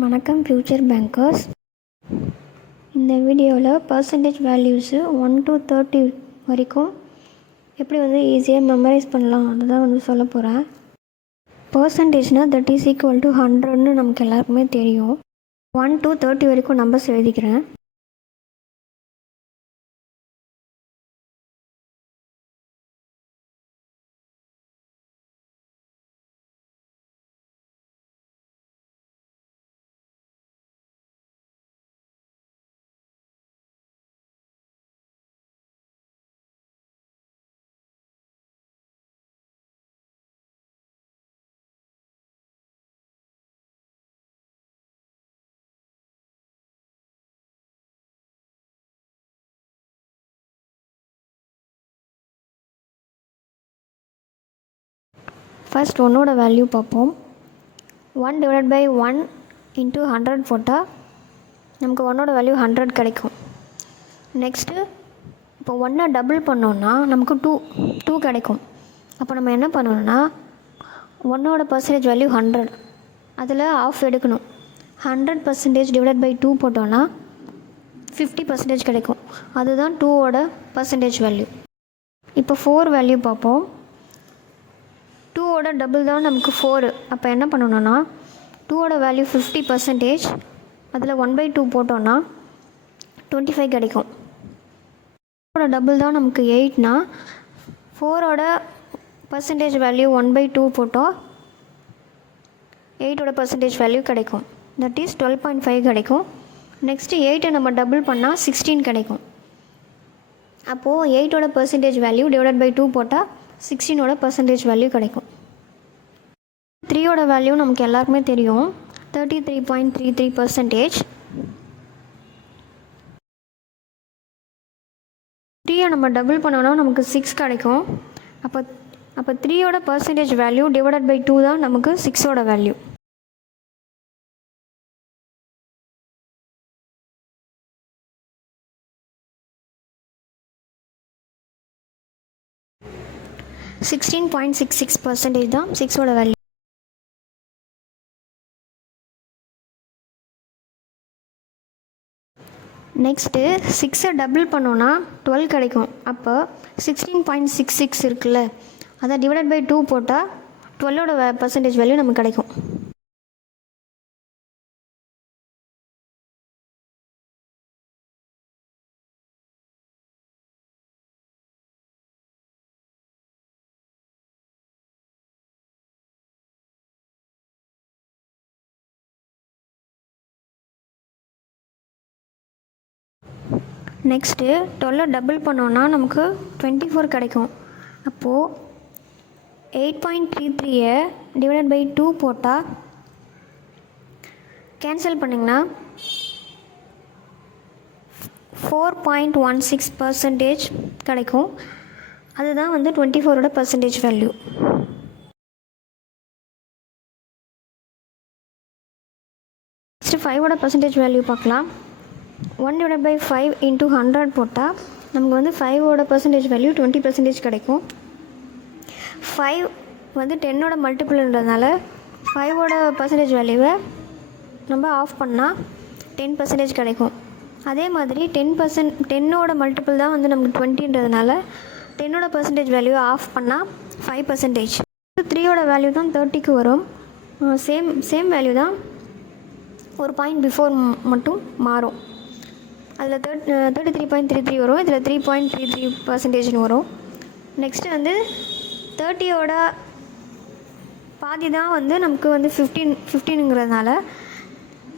வணக்கம் future bankers. இந்த வீடியோவில் பர்சன்டேஜ் வேல்யூஸு 1 to 30 வரைக்கும் எப்படி ஈஸியாக மெமரைஸ் பண்ணலாம் அதுதான் சொல்ல போகிறேன். பர்சன்டேஜ்னால் தட் இஸ் ஈக்குவல் டு 100ன்னு நமக்கு எல்லாருக்குமே தெரியும். 1 to 30 வரைக்கும் நம்பர்ஸ் எழுதிக்கிறேன். ஃபர்ஸ்ட் 1ஓட வேல்யூ பார்ப்போம். 1 divided by 1 into 100 போட்டால் நமக்கு 1ஓட வேல்யூ 100 கிடைக்கும். நெக்ஸ்ட்டு இப்போ 1 டபுள் பண்ணோன்னா நமக்கு 2 கிடைக்கும். அப்போ நம்ம என்ன பண்ணணும்னா 1ஓட பர்சன்டேஜ் வேல்யூ 100, அதில் ஆஃப் எடுக்கணும். 100% டிவைடட் பை 2 போட்டோன்னா 50% கிடைக்கும். அதுதான் 2ஓட பர்சன்டேஜ் வேல்யூ. இப்போ 4 வேல்யூ பார்ப்போம். 2ஓட டபுள் தான் நமக்கு 4. அப்போ என்ன பண்ணணும்னா 2ஓட வேல்யூ 50%, அதில் 1/2 போட்டோன்னா 25 கிடைக்கும். 4ஓட டபுள் தான் நமக்கு 8னா 4ஓட பர்சன்டேஜ் வேல்யூ 1/2 போட்டோம் 8ஓட பர்சன்டேஜ் வேல்யூ கிடைக்கும். தட் இஸ் 12.5 கிடைக்கும். நெக்ஸ்ட்டு 8 நம்ம டபுள் பண்ணால் 16 கிடைக்கும். அப்போது 8ஓட பர்சன்டேஜ் வேல்யூ டிவைடட் பை 2 போட்டால் 16ஓட பர்சன்டேஜ் வேல்யூ கிடைக்கும். 3ஓட வேல்யூ நமக்கு எல்லாருக்குமே தெரியும், 33.33%. 3 நம்ம டபுள் பண்ணோன்னா நமக்கு 6 கிடைக்கும். அப்போ 3ஓட பர்சன்டேஜ் வேல்யூ டிவைடட் பை 2 தான் நமக்கு 6ஓட வேல்யூ. (16.66%) தான் 6ஓட வேல்யூ. நெக்ஸ்ட்டு 6ஐ டபுள் பண்ணோன்னா 12 கிடைக்கும். அப்போ 16.66 இருக்குல்ல, அதை டிவைடட் பை 2 போட்டால் 12ஓட பர்சன்டேஜ் வேல்யூ நமக்கு கிடைக்கும். நெக்ஸ்ட்டு 12 டபுள் பண்ணோன்னா நமக்கு 24 கிடைக்கும். அப்போது 8.33ஐ டிவைடட் பை 2 போட்டால் கேன்சல் பண்ணிங்கன்னா 4.16% கிடைக்கும். அதுதான் 24ஓட பர்சன்டேஜ் வேல்யூ. நெக்ஸ்ட்டு 5ஓட பர்சன்டேஜ் வேல்யூ பார்க்கலாம். 1 divided by 5 into 100 போட்டால் நமக்கு 5ஓட பர்சன்டேஜ் வேல்யூ 20% கிடைக்கும். 5 10ஓட மல்டிபிள்ன்றதுனால 5ஓட பர்சன்டேஜ் வேல்யூவை நம்ம ஆஃப் பண்ணால் 10% கிடைக்கும். அதே மாதிரி 10ஓட மல்டிபிள் தான் நமக்கு 20ன்றதுனால 10ஓட பர்சன்டேஜ் வேல்யூ ஆஃப் பண்ணால் 5%. 3ஓட வேல்யூ தான் 30க்கு வரும். சேம் வேல்யூ தான், ஒரு பாயிண்ட் பிஃபோர் மட்டும் மாறும். அதில் 33.33 வரும், இதில் 3.33% வரும். நெக்ஸ்ட்டு 30ஓட பாதி தான் நமக்கு 15ங்கிறதுனால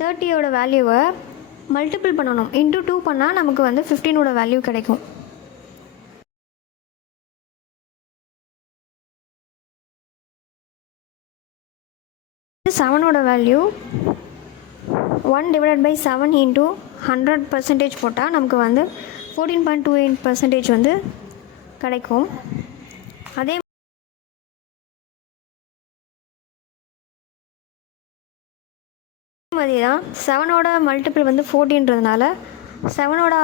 30ஓட வேல்யூவை மல்டிபிள் பண்ணணும். இன்ட்டு 2 பண்ணால் நமக்கு 15ஓட வேல்யூ கிடைக்கும். செவனோட வேல்யூ 1 divided by 7 into 100% போட்டால் நமக்கு 14.28% கிடைக்கும். அதே மாதிரி தான் 7ஓட மல்டிபிள் 14ன்றதுனால 7ஓட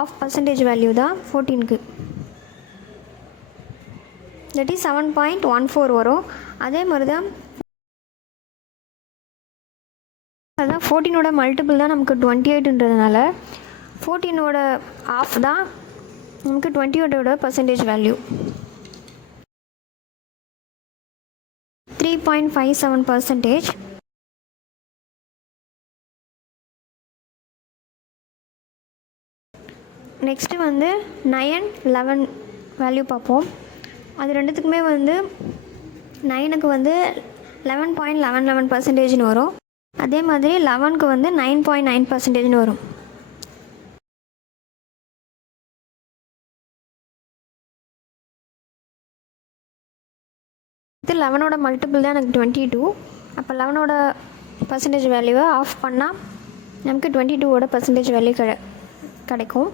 ஆஃப் பர்சன்டேஜ் வேல்யூ தான் 14க்கு, தட் இஸ் 7.14 வரும். அதே மாதிரி தான் அதுதான் 14ஓட மல்டிபிள் தான் நமக்கு 28ன்றதுனால 14ஓட ஆஃப் தான் நமக்கு 28ஓட பர்சன்டேஜ் வேல்யூ. 3.57%. நெக்ஸ்ட்டு வந்து 9, 11 வேல்யூ பார்ப்போம். அது ரெண்டுத்துக்குமே வந்து 9க்கு வந்து 11.11% வரும். அதே மாதிரி 11க்கு வந்து 9.9% வரும். இது 11ஓட மல்டிபிள் தான் எனக்கு 22. அப்போ 11ஓட பர்சன்டேஜ் வேல்யூவை ஆஃப் பண்ணால் நமக்கு 22ஓட பர்சன்டேஜ் வேல்யூ கிடைக்கும்.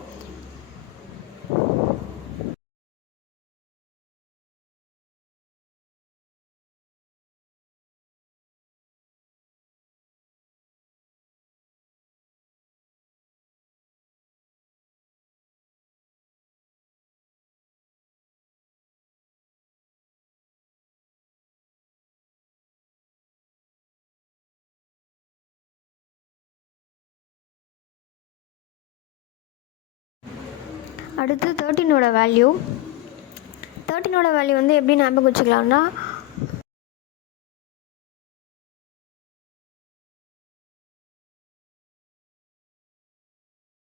அடுத்து 13ஓட வேல்யூ. 13ஓட வேல்யூ வந்து எப்படி ஞாபகம் வச்சுக்கலாம்னா,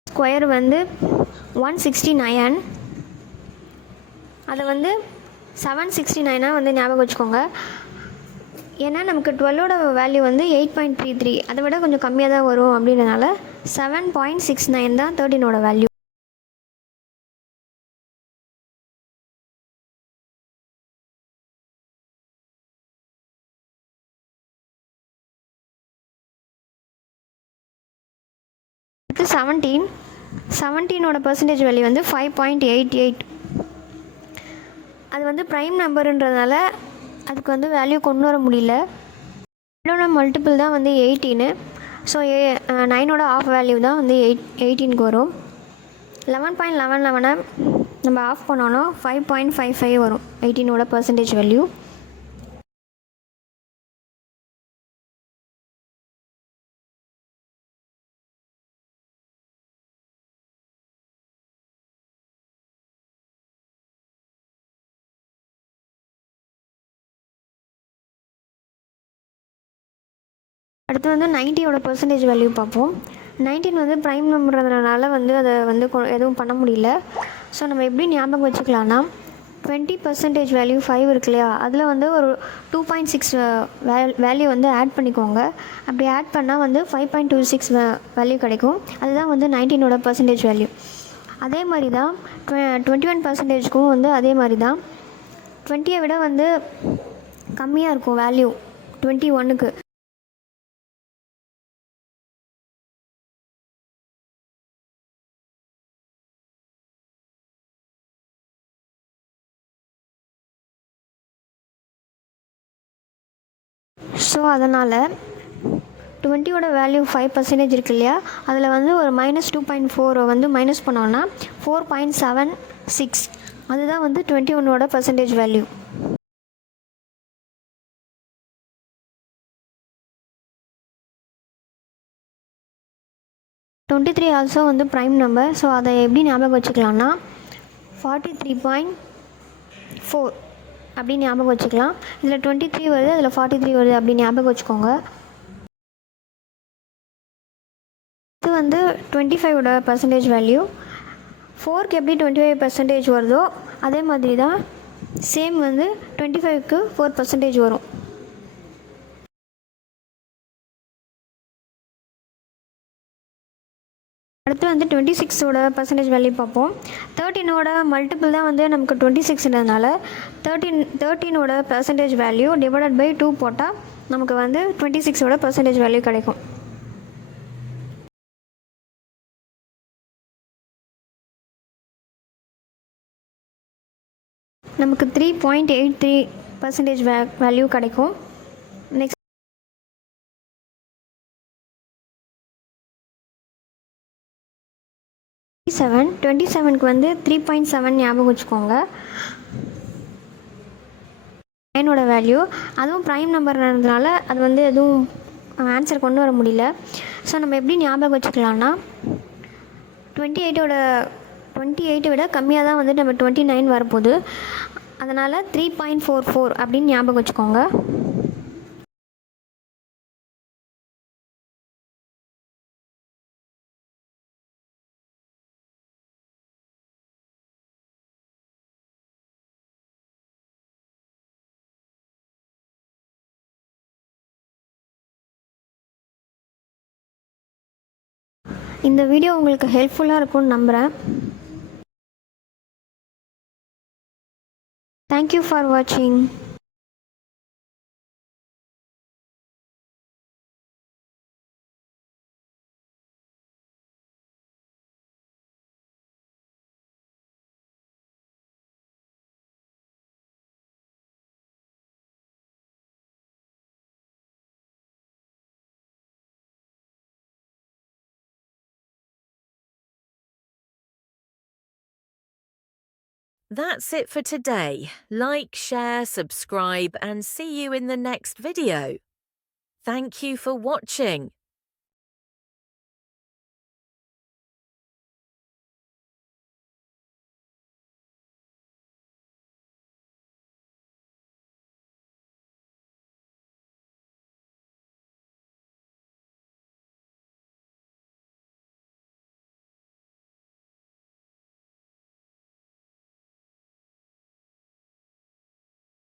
ஸ்கொயர் வந்து 169, அதை வந்து 769 வந்து ஞாபகம் வச்சுக்கோங்க. ஏன்னா நமக்கு 12ஓட வேல்யூ வந்து 8.33, அதை விட கொஞ்சம் கம்மியாக தான் வரும். அப்படின்றனால 7.69 தான் 13ஓட வேல்யூ. அடுத்து 17ஓட பர்சன்டேஜ் வேல்யூ வந்து 5.88. அது வந்து ப்ரைம் நம்பருன்றதுனால அதுக்கு வந்து வேல்யூ கொண்டு வர முடியல. 12ஓட மல்டிபிள் தான் வந்து 18. ஸோ 9ஓட ஆஃப் வேல்யூ தான் வந்து 18க்கு வரும். 11.11 நம்ம ஆஃப் பண்ணோன்னா 5.55 வரும் 18ஓட பர்சன்டேஜ் வேல்யூ. அடுத்து வந்து 90ஓட பர்சன்டேஜ் வேல்யூ பார்ப்போம். 19 வந்து ப்ரைம் நம்பர்ன்றதுனால வந்து அதை வந்து எதுவும் பண்ண முடியல. ஸோ நம்ம எப்படி ஞாபகம் வச்சுக்கலாம்னா, 20% வேல்யூ 5 இருக்கு இல்லையா, அதில் வந்து ஒரு 2.6 வேல்யூ வந்து ஆட் பண்ணிக்கோங்க. அப்படி ஆட் பண்ணால் வந்து 5.26 வேல்யூ கிடைக்கும். அதுதான் வந்து 19ஓட பர்சன்டேஜ் வேல்யூ. அதே மாதிரி தான் 21%க்கும் வந்து அதே மாதிரி தான். 20 விட வந்து கம்மியாக இருக்கும் வேல்யூ 21க்கு. ஸோ அதனால் 20ஓட வேல்யூ 5% இருக்கு இல்லையா, அதில் வந்து ஒரு -2.4 வந்து மைனஸ் பண்ணோன்னா 4.76, அதுதான் வந்து 21ஓட பர்சன்டேஜ் வேல்யூ. டுவெண்ட்டி ஆல்சோ வந்து ப்ரைம் நம்பர். ஸோ அதை எப்படி ஞாபகம் வச்சுக்கலாம்னா, 43.4 அப்படின்னு ஞாபகம் வச்சுக்கலாம். இதில் 23 வருது, அதில் 43 வருது அப்படின்னு ஞாபகம் வச்சுக்கோங்க. இது வந்து 25ஓட பர்சன்டேஜ் வேல்யூ. 4க்கு எப்படி 25% வருதோ அதே மாதிரி தான் சேம் வந்து 25க்கு 4% வரும். அடுத்து வந்து 26ஓட பர்சன்டேஜ் வேல்யூ பார்ப்போம். 13ஓட மல்டிபிள் தான் வந்து நமக்கு 26ன்றதுனால 13ஓட பர்சன்டேஜ் வேல்யூ டிவைடட் பை 2 போட்டால் நமக்கு வந்து 26ஓட பர்சன்டேஜ் வேல்யூ கிடைக்கும். நமக்கு 3.83% வேல்யூ கிடைக்கும். நெக்ஸ்ட் 27க்கு வந்து 3.7 ஞாபகம் வச்சுக்கோங்க. 9ஓட வேல்யூ, அதுவும் ப்ரைம் நம்பர்ன்றதுனால அது வந்து எதுவும் ஆன்சர் கொண்டு வர முடியல. ஸோ நம்ம எப்படி ஞாபகம் வச்சுக்கலான்னா 28 விட கம்மியாக தான் வந்துட்டு நம்ம 29 வரப்போகுது. அதனால் 3.44 அப்படின்னு ஞாபகம் வச்சுக்கோங்க. இந்த வீடியோ உங்களுக்கு ஹெல்ப்ஃபுல்லாக இருக்கும்னு நம்புகிறேன். தேங்க்யூ ஃபார் வாட்சிங். That's it for today. Like, share, subscribe, and see you in the next video. Thank you for watching.